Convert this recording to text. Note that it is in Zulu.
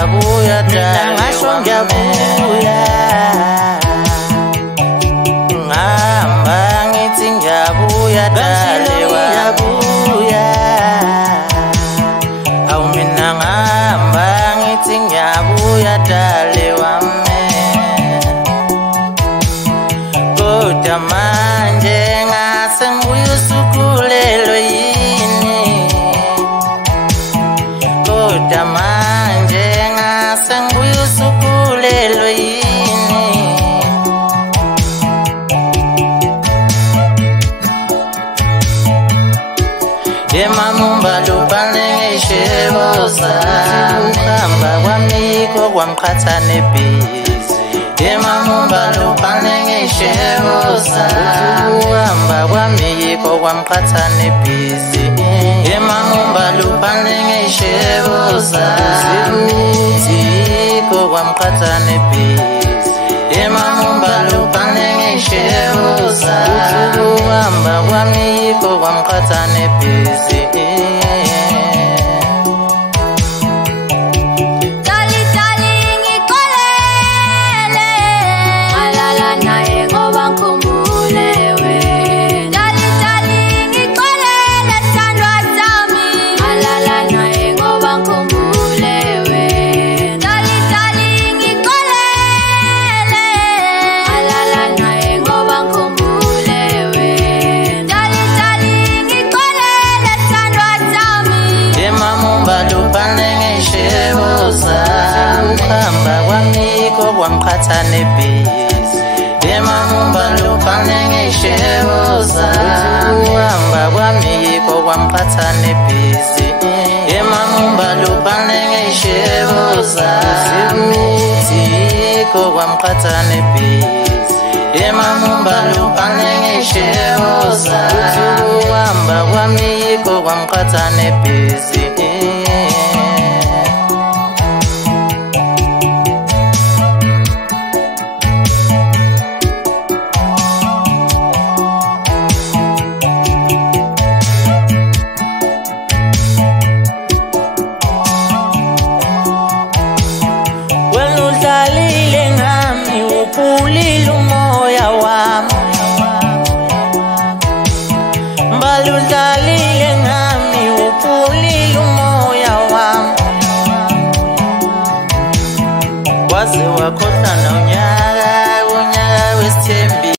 ngiyabuya dale ngasho ngiyabuya ngihamba ngithi ngiyabuya dale wabuya awu mina ngihamba ngithi ngiyabuya dale wami kodwa manje ngase ngibuye usukulelwe yini kodwa manje ngase ngibuye usukulelwe yini Mama lubane ngishebo sami hamba kwamiko kwamqhathane busy Mama lubane ngishebo sami hamba kwamiko kwamqhathane busy Mama lubane ngishebo sami ko kwamqhathane busy Mama lubane ngishebo sami hamba kwamiko kwamqhathane busy Hamba kwamiko kwamqhathane busy Mama lubane ngishebo sami hamba kwamiko kwamqhathane busy Mama lubane ngishebo sami ko kwamqhathane busy Mama lubane ngishebo sami hamba kwamiko kwamqhathane busy Uphulile umoya wami Mbaludlalile ngami uphulile umoya wami Waze wakhohlwa nonyaka